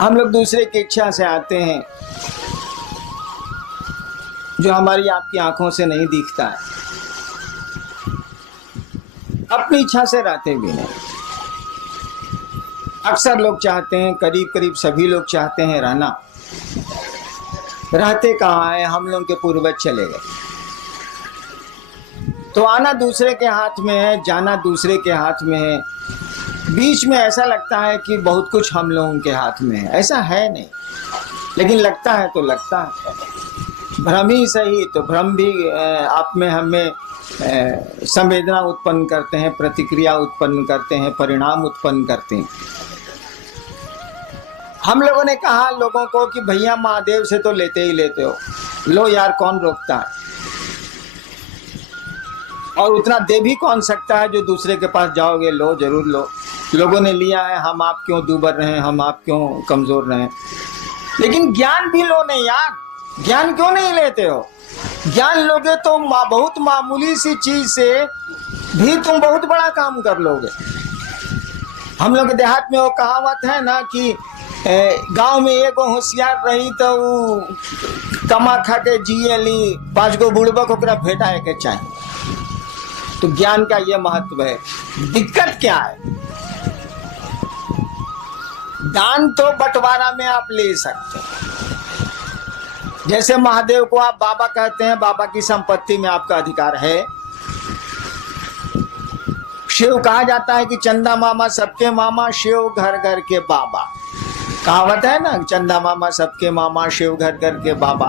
हम लोग दूसरे की इच्छा से आते हैं, जो हमारी आपकी आंखों से नहीं दिखता है। अपनी इच्छा से रहते भी नहीं। अक्सर लोग चाहते हैं, करीब करीब सभी लोग चाहते हैं रहना, रहते कहाँ है? हम लोग के पूर्वज चले गए। तो आना दूसरे के हाथ में है, जाना दूसरे के हाथ में है। बीच में ऐसा लगता है कि बहुत कुछ हम लोगों के हाथ में है, ऐसा है नहीं, लेकिन लगता है तो लगता है। भ्रम ही सही, तो भ्रम भी आप में हमें संवेदना उत्पन्न करते हैं, प्रतिक्रिया उत्पन्न करते हैं, परिणाम उत्पन्न करते हैं। हम लोगों ने कहा लोगों को कि भैया महादेव से तो लेते ही लेते हो, लो यार, कौन रोकता है? और उतना दे भी कौन सकता है जो दूसरे के पास जाओगे, लो जरूर लो। लोगों ने लिया है, हम आप क्यों दूबर रहे, हम आप क्यों कमजोर रहे? लेकिन ज्ञान भी लो नहीं यार, ज्ञान क्यों नहीं लेते हो? ज्ञान लोगे तो बहुत मामूली सी चीज से भी तुम बहुत बड़ा काम कर लोगे। हम लोग के देहात में वो कहावत है ना कि गांव में एक होशियार रही तो कमा खा के जिए ली, 5 गो बुड़बक ओकरा भेटाए के चाहिए। तो ज्ञान का ये महत्व है। दिक्कत क्या है? दान तो बंटवारा में आप ले सकते हैं। जैसे महादेव को आप बाबा कहते हैं, बाबा की संपत्ति में आपका अधिकार है। शिव कहा जाता है कि चंदा मामा सबके मामा, शिव घर घर के बाबा। कहावत है ना, चंदा मामा सबके मामा, शिव घर घर के बाबा।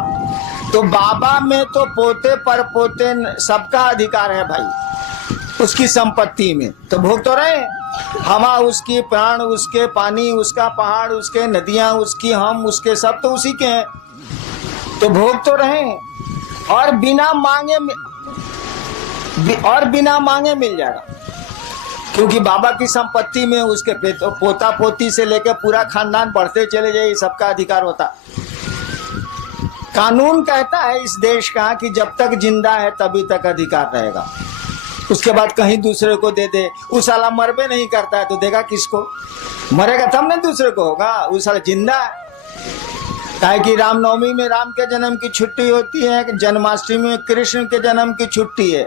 तो बाबा में तो पोते पर पोते सबका अधिकार है भाई, उसकी संपत्ति में। तो भोग तो रहे, हवा उसकी, प्राण उसके, पानी उसका, पहाड़ उसके, नदियां उसकी, हम उसके, सब तो उसी के हैं। तो भोग तो रहे, और बिना मांगे मिल जाएगा, क्योंकि बाबा की संपत्ति में उसके पोता पोती से लेकर पूरा खानदान बढ़ते चले जाए, सबका अधिकार होता। कानून कहता है इस देश का कि जब तक जिंदा है तभी तक अधिकार रहेगा, उसके बाद कहीं दूसरे को दे दे। उस साला मरबे नहीं करता है तो देगा किसको? मरेगा तब ना दूसरे को होगा, उस साला जिंदा है। काहे कि रामनवमी में राम के जन्म की छुट्टी होती है, जन्माष्टमी में कृष्ण के जन्म की छुट्टी है।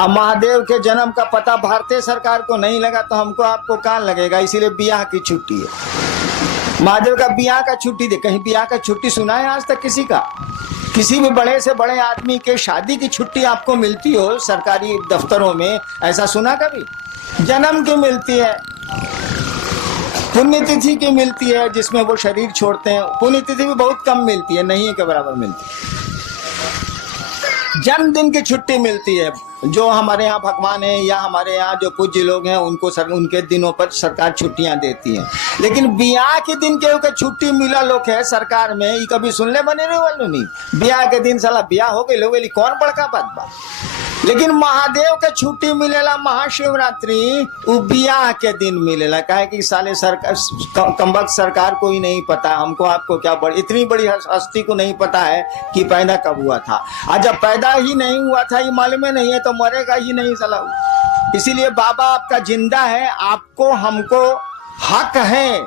अब महादेव के जन्म का पता भारतीय सरकार को नहीं लगा तो हमको आपको कहाँ लगेगा? इसीलिए बियाह की छुट्टी है। महादेव का बियाह का छुट्टी दे, कहीं बियाह का छुट्टी सुना है आज तक किसी का? किसी भी बड़े से बड़े आदमी के शादी की छुट्टी आपको मिलती हो सरकारी दफ्तरों में, ऐसा सुना कभी? जन्म की मिलती है, पुण्यतिथि की मिलती है जिसमें वो शरीर छोड़ते हैं, पुण्यतिथि भी बहुत कम मिलती है, नहीं के बराबर मिलती है। जन्मदिन की छुट्टी मिलती है, जो हमारे यहाँ भगवान है या हमारे यहाँ जो पूज्य लोग हैं उनको उनके दिनों पर सरकार छुट्टियां देती है। लेकिन बियाह के दिन के छुट्टी मिला लोग है सरकार में, ये कभी सुनने बने रहे वालों नहीं। बियाह के दिन साला बियाह हो गई, लोग कौन बड़का बात बा। लेकिन महादेव के छुट्टी मिलेला महाशिवरात्रि, वो बियाह के दिन मिलेला। काहे कि साले सरकार कमबख्त सरकार को ही नहीं पता, हमको आपको क्या इतनी बड़ी हस्ती को नहीं पता है कि पैदा कब हुआ था। और जब पैदा ही नहीं हुआ था, ये मालूम नहीं है, तो मरेगा ही नहीं साला। इसीलिए बाबा आपका जिंदा है, आपको हमको हक है,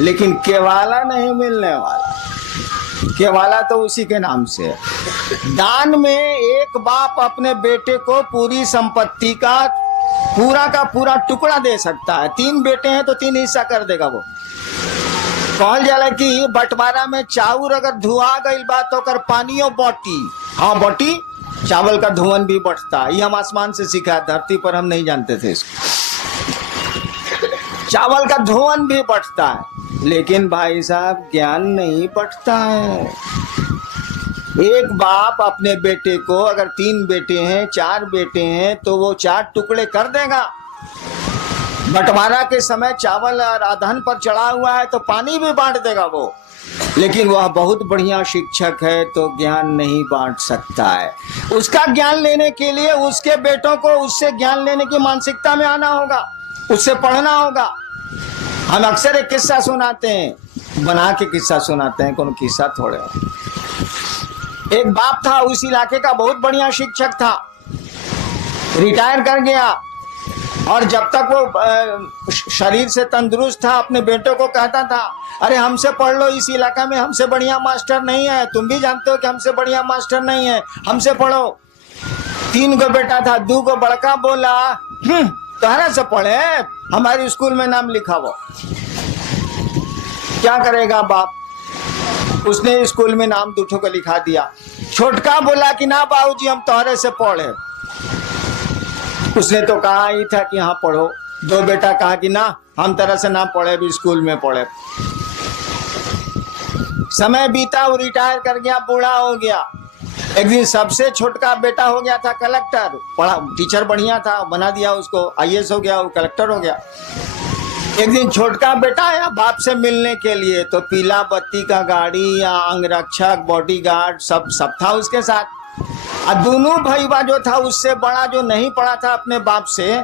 लेकिन केवाला नहीं मिलने वाला। केवाला तो उसी के नाम से है। दान में एक बाप अपने बेटे को पूरी संपत्ति का पूरा टुकड़ा दे सकता है। 3 बेटे हैं तो 3 हिस्सा कर देगा वो। कहल जाला कि बंटवारा में चाउर अगर धुआ गई बात तो कर पानियों बटी। हाँ बटी, चावल का धुआं भी बढ़ता है, ये हम आसमान से सीखा, धरती पर हम नहीं जानते थे इसको। चावल का धुआं भी बढ़ता है, लेकिन भाई साहब ज्ञान नहीं बढ़ता है। एक बाप अपने बेटे को, अगर 3 बेटे हैं, 4 बेटे हैं, तो वो 4 टुकड़े कर देगा। बंटवारा के समय चावल और अधन पर चढ़ा हुआ है तो पानी भी बांट देगा वो। लेकिन वह बहुत बढ़िया शिक्षक है तो ज्ञान नहीं बांट सकता है। उसका ज्ञान लेने के लिए उसके बेटों को उससे ज्ञान लेने की मानसिकता में आना होगा, उससे पढ़ना होगा। हम अक्सर एक किस्सा सुनाते हैं, बना के किस्सा सुनाते हैं, कोनो किस्सा थोड़े। एक बाप था, उस इलाके का बहुत बढ़िया शिक्षक था, रिटायर कर गया। और जब तक वो शरीर से तंदुरुस्त था अपने बेटों को कहता था, अरे हमसे पढ़ लो, इस इलाका में हमसे बढ़िया मास्टर नहीं है, तुम भी जानते हो कि हमसे बढ़िया मास्टर नहीं है, हमसे पढ़ो। 3 को बेटा था, 2 को बड़का बोला तुम्हारा से पढ़े, हमारे स्कूल में नाम लिखा वो। क्या करेगा बाप, उसने स्कूल में नाम 2 को लिखा दिया। छोटका बोला कि ना बाबूजी हम तुम्हारे से पढ़े, उसने तो कहा ही था कि हाँ पढ़ो। 2 बेटा कहा कि ना हम तरह से ना पढ़े, भी स्कूल में पढ़े। समय बीता, वो रिटायर कर गया, बूढ़ा हो गया। एक दिन सबसे छोटका बेटा हो गया था कलेक्टर, पढ़ा टीचर बढ़िया था, बना दिया उसको, IAS हो गया, वो कलेक्टर हो गया। एक दिन छोटका बेटा आया बाप से मिलने के लिए, तो पीला बत्ती का गाड़ी या अंगरक्षक बॉडीगार्ड सब था उसके साथ। और दोनों भईवा जो था उससे बड़ा जो नहीं पढ़ा था अपने बाप से,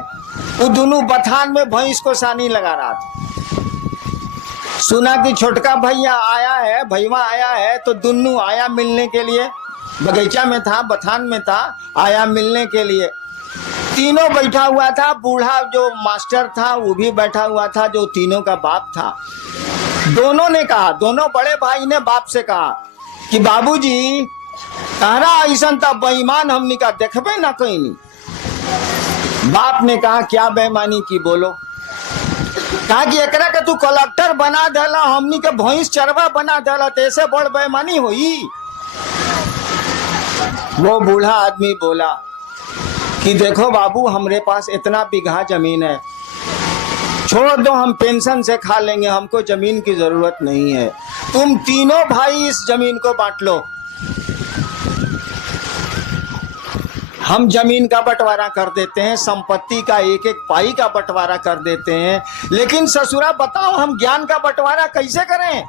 वो दोनों बथान में भैंस को सानी लगा रहा था। सुना कि छोटका भैया आया है, भईवा आया है, तो दोनों आया मिलने के लिए। बगीचा में था, बथान में था, आया मिलने के लिए। तीनों बैठा हुआ था, बूढ़ा जो मास्टर था वो भी बैठा हुआ था, जो तीनों का बाप था। दोनों ने कहा, दोनों बड़े भाई ने बाप से कहा कि बाबूजी तारा ऐसा था बेईमान, हमने का देखबे ना कहीं नहीं। बाप ने कहा क्या बेईमानी की बोलो। कहा कि एकरा के तू कलेक्टर बना देला, हमनी के भैंस चरवा बना देला, तो ऐसे बड़ बेईमानी हुई। वो बूढ़ा आदमी बोला कि देखो बाबू हमरे पास इतना बीघा जमीन है, छोड़ दो, हम पेंशन से खा लेंगे, हमको जमीन की जरूरत नहीं है, तुम तीनों भाई इस जमीन को बांट लो। हम जमीन का बंटवारा कर देते हैं, संपत्ति का एक एक पाई का बंटवारा कर देते हैं, लेकिन ससुरा बताओ हम ज्ञान का बंटवारा कैसे करें।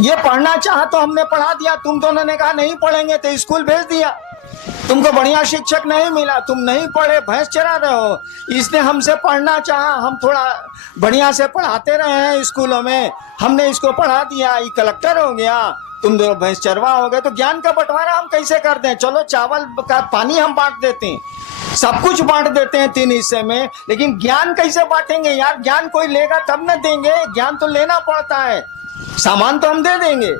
ये पढ़ना चाहा तो हमने पढ़ा दिया, तुम दोनों ने कहा नहीं पढ़ेंगे तो स्कूल भेज दिया। तुमको बढ़िया शिक्षक नहीं मिला, तुम नहीं पढ़े, भैंस चरा रहे हो। इसने हमसे पढ़ना चाहा, हम थोड़ा बढ़िया से पढ़ाते रहे हैं स्कूलों में, हमने इसको पढ़ा दिया, ये कलेक्टर हो गया, तुम दोनों भैंस चरवा हो गए। तो ज्ञान का बंटवारा हम कैसे कर दें। चलो चावल का पानी हम बांट देते हैं, सब कुछ बांट देते हैं 3 हिस्से में, लेकिन ज्ञान कैसे बांटेंगे यार। ज्ञान कोई लेगा तब न देंगे, ज्ञान तो लेना पड़ता है। सामान तो हम दे देंगे,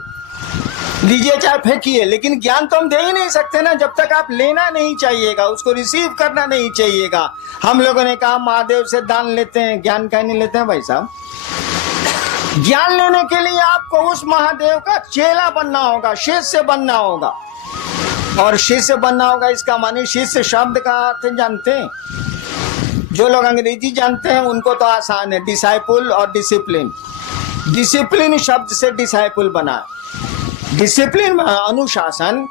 लीजिए चाहे फेंकिए, लेकिन ज्ञान तो हम दे ही नहीं सकते ना जब तक आप लेना नहीं चाहिएगा, उसको रिसीव करना नहीं चाहिएगा। हम लोगों ने कहा महादेव से दान लेते हैं, ज्ञान का नहीं लेते हैं भाई साहब। ज्ञान लेने के लिए आपको उस महादेव का चेला बनना होगा, शिष्य बनना होगा। और शिष्य बनना होगा इसका माने, शिष्य शब्द का अर्थ जानते हैं? जो लोग अंग्रेजी जानते हैं उनको तो आसान है, डिसाइपुल और डिसिप्लिन। डिसिप्लिन शब्द से डिसाइपुल बना, डिसिप्लिन अनुशासन,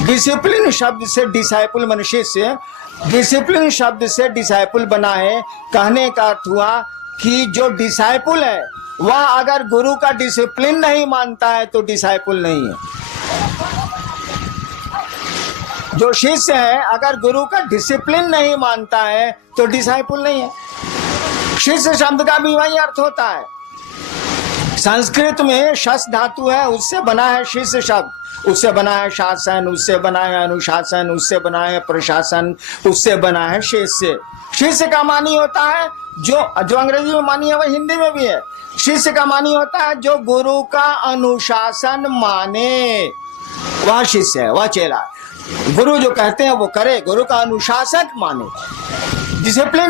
डिसिप्लिन शब्द से डिसाइपुल मन शिष्य, डिसिप्लिन शब्द से डिसाइपुल बना है। कहने का अर्थ हुआ कि जो डिसाइपुल है वह अगर गुरु का डिसिप्लिन नहीं मानता है तो डिसाइपुल नहीं है। जो शिष्य है अगर गुरु का डिसिप्लिन नहीं मानता है तो डिसाइपुल नहीं है। शिष्य शब्द का भी वही अर्थ होता है। संस्कृत में शस धातु है, उससे बना है शिष्य शब्द, उससे बना है शासन, उससे बना है अनुशासन, उससे बना है प्रशासन, उससे बना है शिष्य। शिष्य का मानी होता है जो अंग्रेजी में मानी है वह हिंदी में भी है। शिष्य का मानी होता है जो गुरु का अनुशासन माने, वह शिष्य है, वह चेला। गुरु जो कहते हैं वो करे, गुरु का अनुशासन माने, डिसिप्लिन